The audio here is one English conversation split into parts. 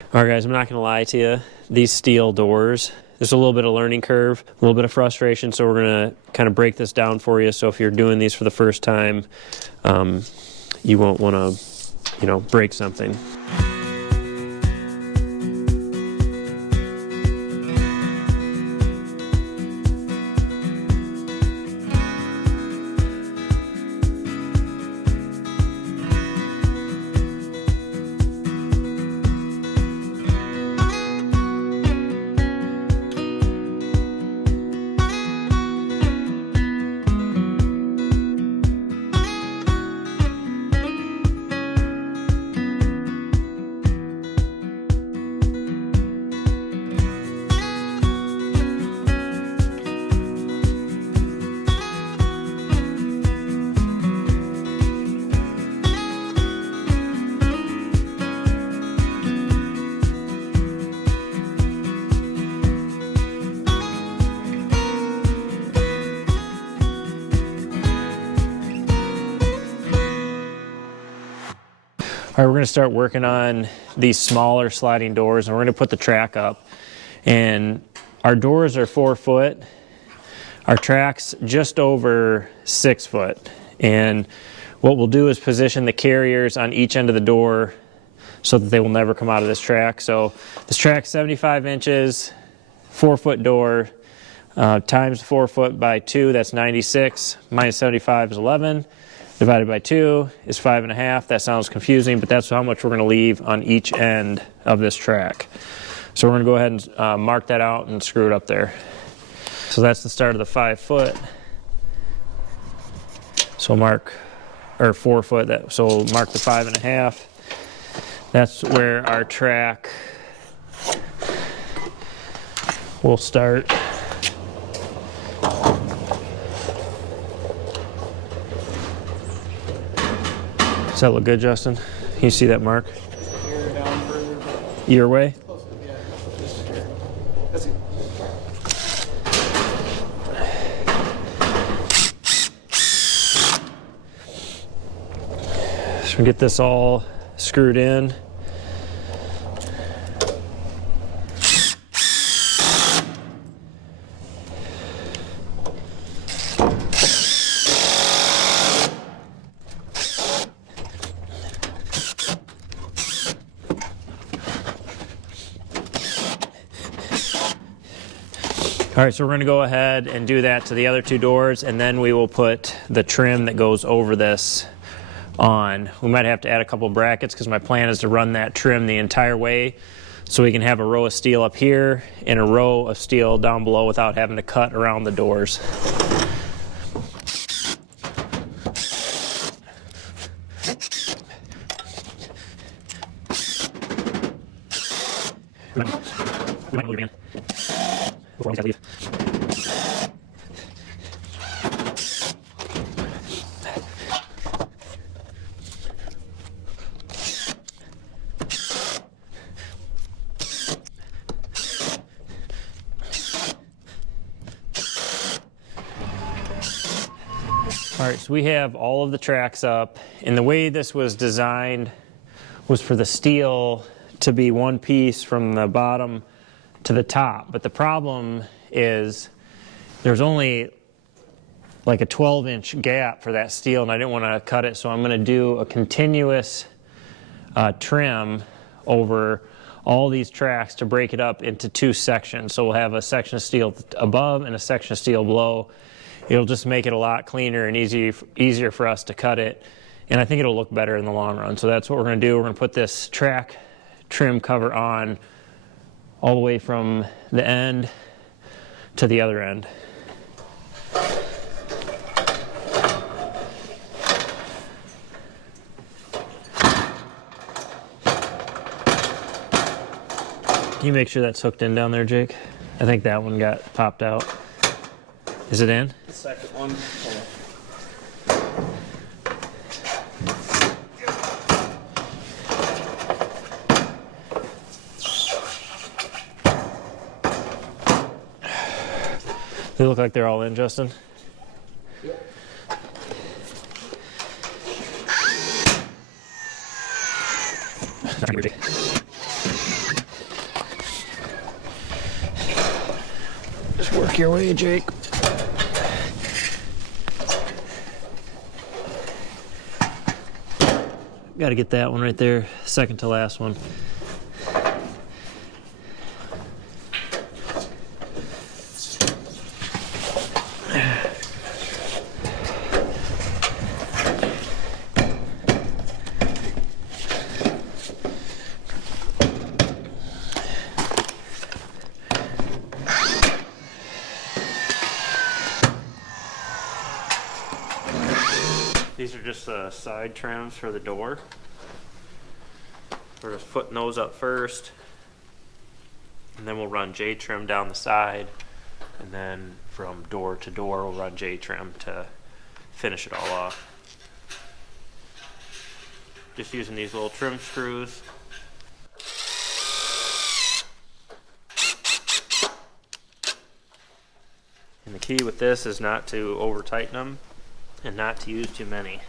All right, guys, I'm not going to lie to you. These steel doors, there's a little bit of learning curve, a little bit of frustration, so we're going to kind of break this down for you. So if you're doing these for the first time, you won't want to, break something. All right, we're going to start working on these smaller sliding doors, and we're going to put the track up. And our doors are 4 foot. Our track's just over 6 foot. And what we'll do is position the carriers on each end of the door so that they will never come out of this track. So this track's 75 inches, 4 foot door, times 4 foot by 2, that's 96, minus 75 is 11. Divided by 2 is 5.5. That sounds confusing, but that's how much we're going to leave on each end of this track. So we're going to go ahead and mark that out and screw it up there. So that's the start of the 5 foot. So mark, or 4 foot, so we'll mark the 5.5. That's where our track will start. Does that look good, Justin? Can you see that mark? Here, down further. Your way? Close, yeah. Just here. That's it. So we get this all screwed in. All right, so we're going to go ahead and do that to the other 2 doors, and then we will put the trim that goes over this on. We might have to add a couple brackets because my plan is to run that trim the entire way so we can have a row of steel up here and a row of steel down below without having to cut around the doors. All right, so we have all of the tracks up, and the way this was designed was for the steel to be one piece from the bottom to the top. But the problem is there's only like a 12-inch gap for that steel, and I didn't want to cut it, so I'm going to do a continuous trim over all these tracks to break it up into 2 sections. So we'll have a section of steel above and a section of steel below. It'll just make it a lot cleaner and easier for us to cut it, and I think it'll look better in the long run. So that's what we're going to do. We're going to put this track trim cover on all the way from the end to the other end. Can you make sure that's hooked in down there, Jake? I think that one got popped out. Is it in? The second one. They look like they're all in, Justin? Yep. Just work your way, Jake. Got to get that one right there, second to last one. These are just the side trims for the door. We're just putting those up first, and then we'll run J trim down the side, and then from door to door we'll run J trim to finish it all off. Just using these little trim screws. And the key with this is not to over tighten them and not to use too many.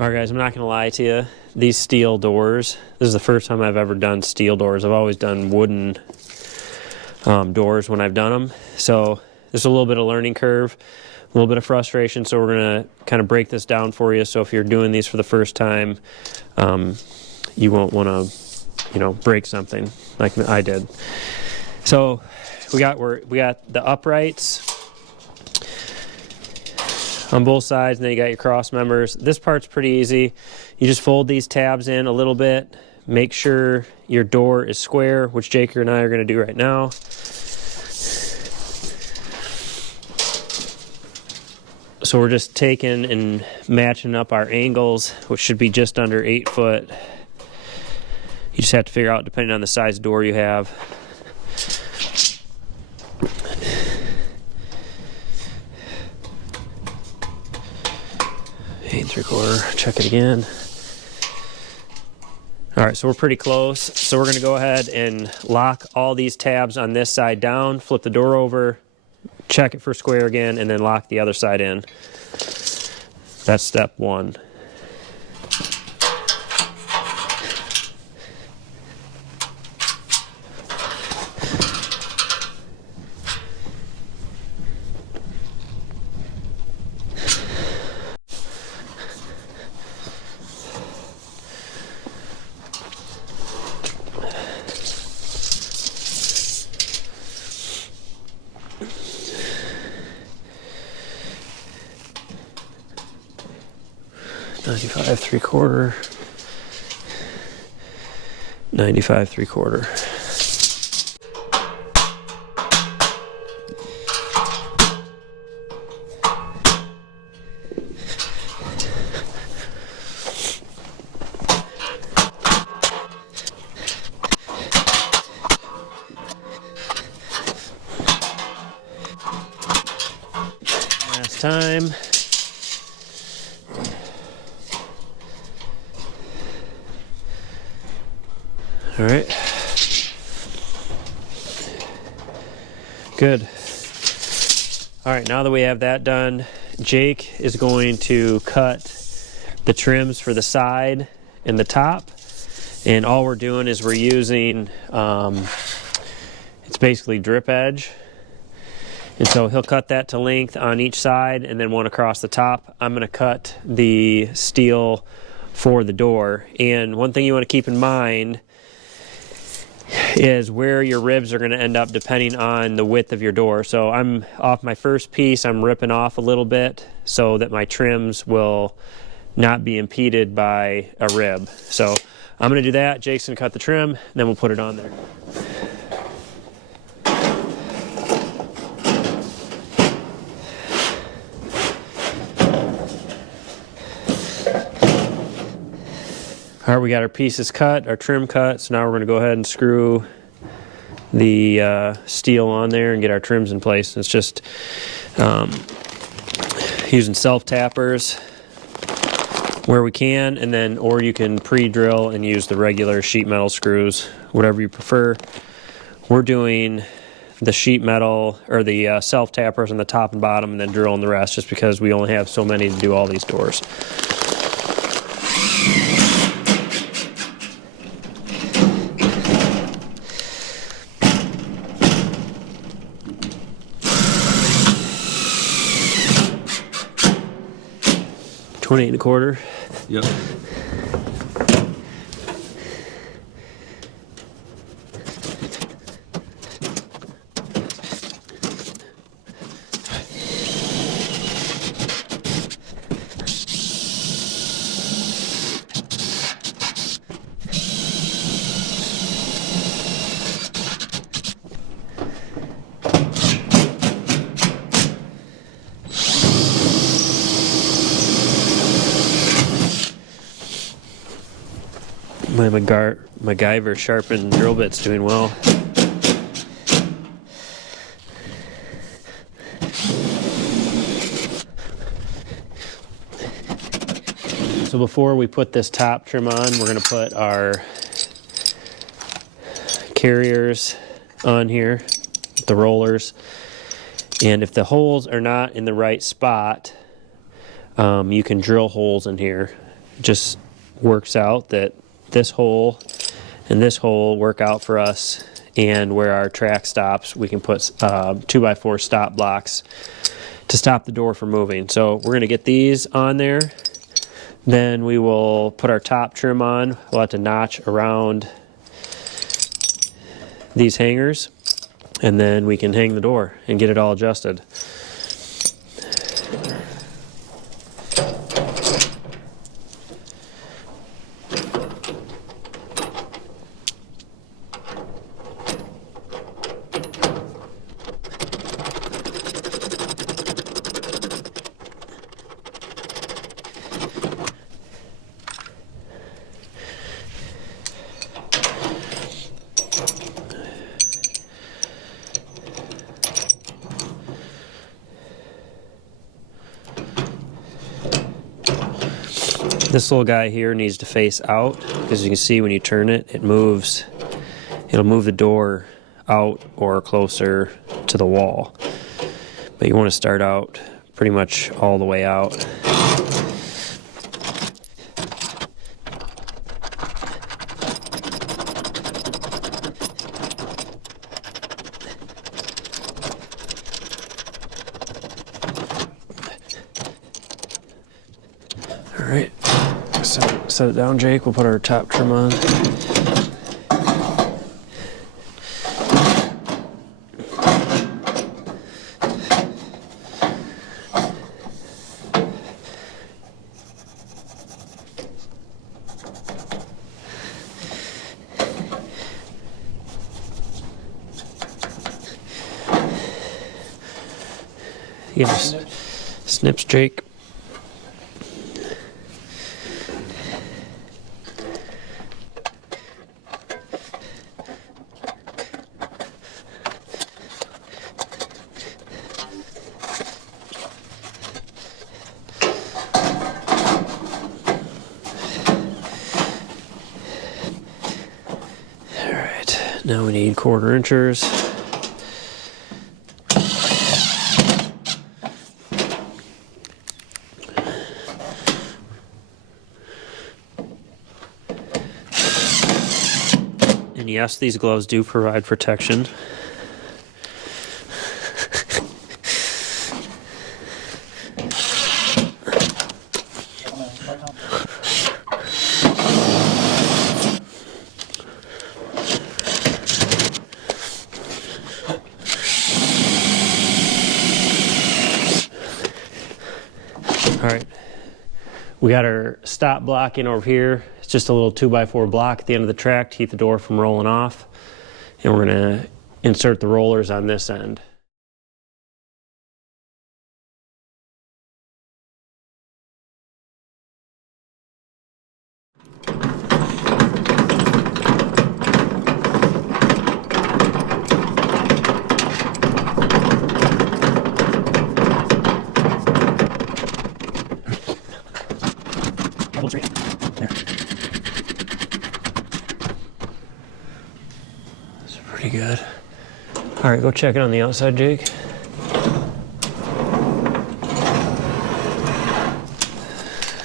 Alright guys, I'm not going to lie to you. These steel doors, this is the first time I've ever done steel doors. I've always done wooden doors when I've done them. So there's a little bit of learning curve, a little bit of frustration. So we're going to kind of break this down for you. So if you're doing these for the first time, you won't want to, break something like I did. So we got the uprights on both sides, and then you got your cross members. This part's pretty easy. You just fold these tabs in a little bit. Make sure your door is square, which Jake and I are going to do right now. So we're just taking and matching up our angles, which should be just under 8 foot. You just have to figure out, depending on the size door you have. 8 3/4. Check it again. All right, so we're pretty close. So we're going to go ahead and lock all these tabs on this side down, flip the door over, check it for square again, and then lock the other side in. That's step 1. $95 3/4, $95 3/4. Last time. All right. Good. All right, now that we have that done, Jake is going to cut the trims for the side and the top. And all we're doing is we're using, it's basically drip edge. And so he'll cut that to length on each side and then one across the top. I'm going to cut the steel for the door. And one thing you want to keep in mind is where your ribs are going to end up depending on the width of your door. So I'm off my first piece, I'm ripping off a little bit so that my trims will not be impeded by a rib. So I'm going to do that. Jake's going to cut the trim, and then we'll put it on there. All right, we got our pieces cut, our trim cut, so now we're going to go ahead and screw the steel on there and get our trims in place. It's just using self-tappers where we can, and then or you can pre-drill and use the regular sheet metal screws, whatever you prefer. We're doing the sheet metal or the self-tappers on the top and bottom and then drilling the rest just because we only have so many to do all these doors. $28 1/4. Yep. My MacGyver sharpened drill bit's doing well. So before we put this top trim on, we're going to put our carriers on here, the rollers. And if the holes are not in the right spot, you can drill holes in here. It just works out that this hole and this hole work out for us, and where our track stops we can put 2x4 stop blocks to stop the door from moving. So we're going to get these on there, then we will put our top trim on. We'll have to notch around these hangers, and then we can hang the door and get it all adjusted. This little guy here needs to face out, because you can see when you turn it, it moves. It'll move the door out or closer to the wall. But you want to start out pretty much all the way out. All right, set it down, Jake. We'll put our top trim on. You get snips, Jake. All right, now we need 1/4 inchers. And yes, these gloves do provide protection. All right, we got our stop block in over here. It's just a little 2x4 block at the end of the track to keep the door from rolling off. And we're gonna insert the rollers on this end. That's pretty good. All right, go check it on the outside, Jake.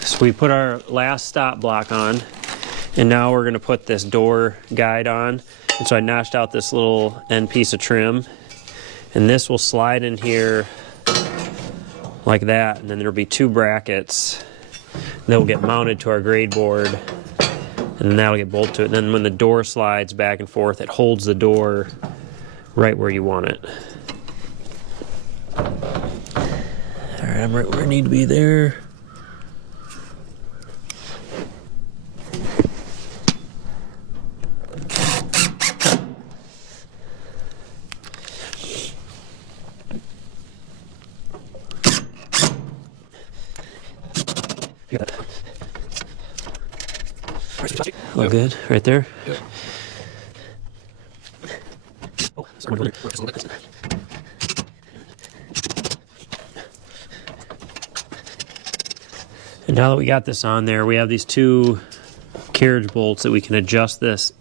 So we put our last stop block on, and now we're gonna put this door guide on. And so I notched out this little end piece of trim, and this will slide in here like that, and then there'll be 2 brackets that will get mounted to our grade board, and then that'll get bolted to it. And then when the door slides back and forth, it holds the door right where you want it. All right, I'm right where I need to be there. All good, right there. Yep. And now that we got this on there, we have these 2 carriage bolts that we can adjust this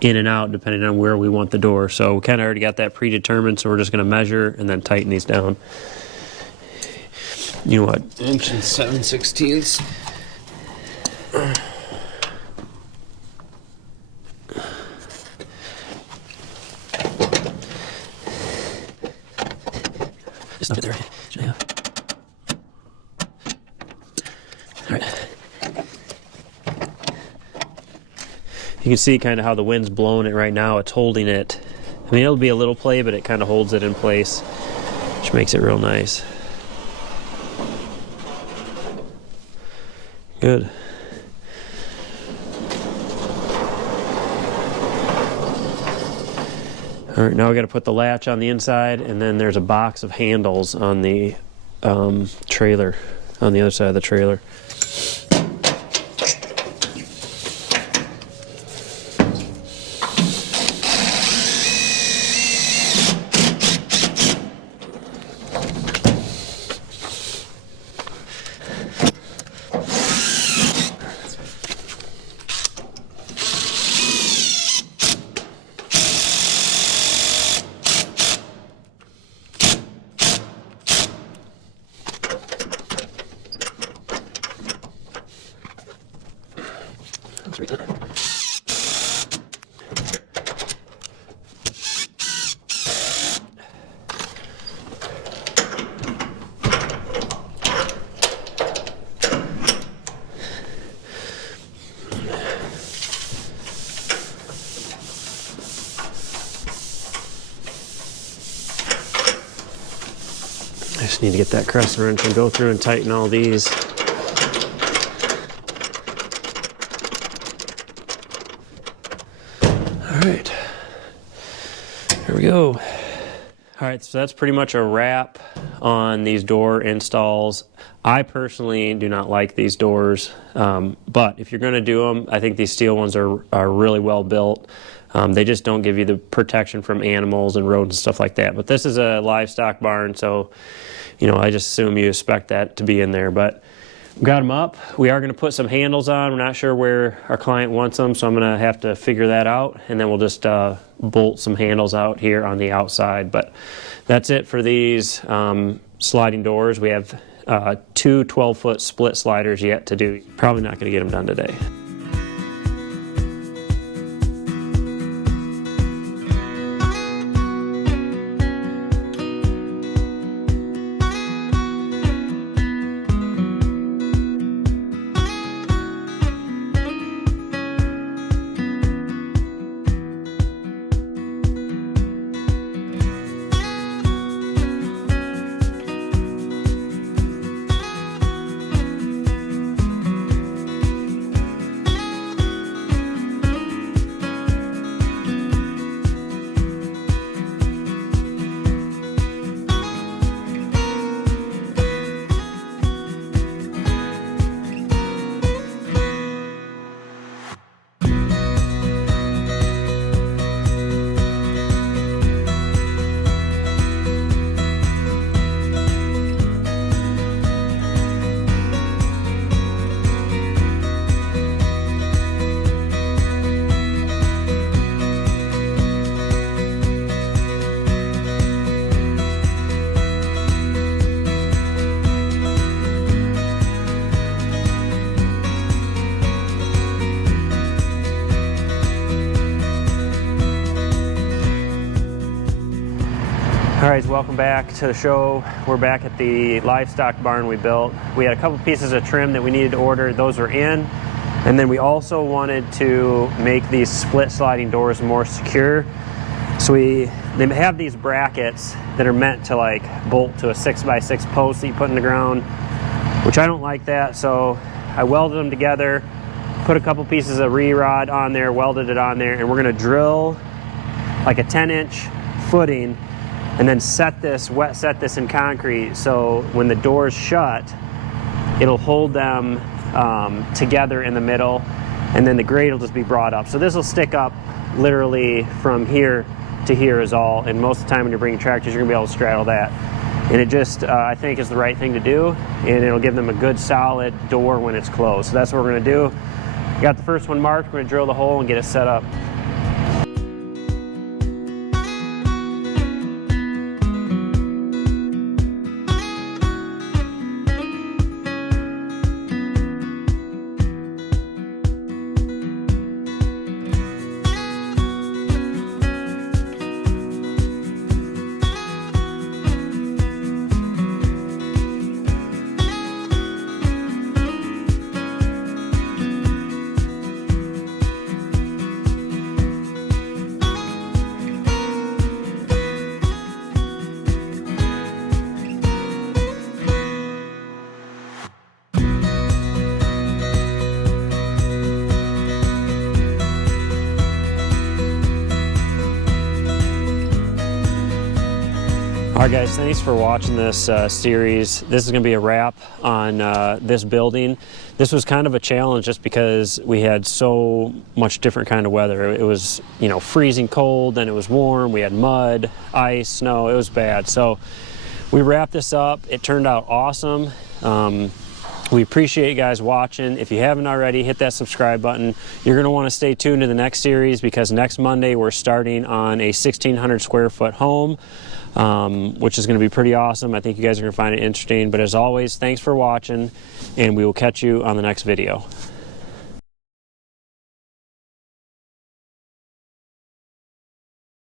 in and out depending on where we want the door. So we kind of already got that predetermined, so we're just going to measure and then tighten these down. You know what? 1 7/16. Just not there. Yeah. All right. You can see kind of how the wind's blowing it right now. It's holding it. I mean, it'll be a little play, but it kind of holds it in place, which makes it real nice. Good. All right, now we got to put the latch on the inside, and then there's a box of handles on the trailer, on the other side of the trailer. Just need to get that crescent wrench and go through and tighten all these. All right, here we go. All right, so that's pretty much a wrap on these door installs. I personally do not like these doors, but if you're going to do them, I think these steel ones are really well built. They just don't give you the protection from animals and rodents and stuff like that. But this is a livestock barn, so I just assume you expect that to be in there. But we got them up. We are going to put some handles on. We're not sure where our client wants them, so I'm going to have to figure that out, and then we'll just bolt some handles out here on the outside. But that's it for these sliding doors. We have 2 12-foot split sliders yet to do. Probably not going to get them done today. All right, welcome back to the show. We're back at the livestock barn we built. We had a couple pieces of trim that we needed to order. Those were in. And then we also wanted to make these split sliding doors more secure. So they have these brackets that are meant to like bolt to a 6x6 post that you put in the ground, which I don't like that. So I welded them together, put a couple pieces of re-rod on there, welded it on there, and we're gonna drill like a 10-inch footing and then wet set this in concrete, so when the doors shut, it'll hold them together in the middle, and then the grade will just be brought up. So this will stick up literally from here to here is all, and most of the time when you're bringing tractors, you're gonna be able to straddle that. And it just, I think, is the right thing to do, and it'll give them a good solid door when it's closed. So that's what we're gonna do. Got the first one marked, we're gonna drill the hole and get it set up. All right, guys, thanks for watching this series. This is going to be a wrap on this building. This was kind of a challenge just because we had so much different kind of weather. It was, freezing cold, then it was warm. We had mud, ice, snow. It was bad. So we wrapped this up. It turned out awesome. We appreciate you guys watching. If you haven't already, hit that subscribe button. You're going to want to stay tuned to the next series because next Monday we're starting on a 1,600 square foot home, which is going to be pretty awesome. I think you guys are going to find it interesting. But as always, thanks for watching, and we will catch you on the next video.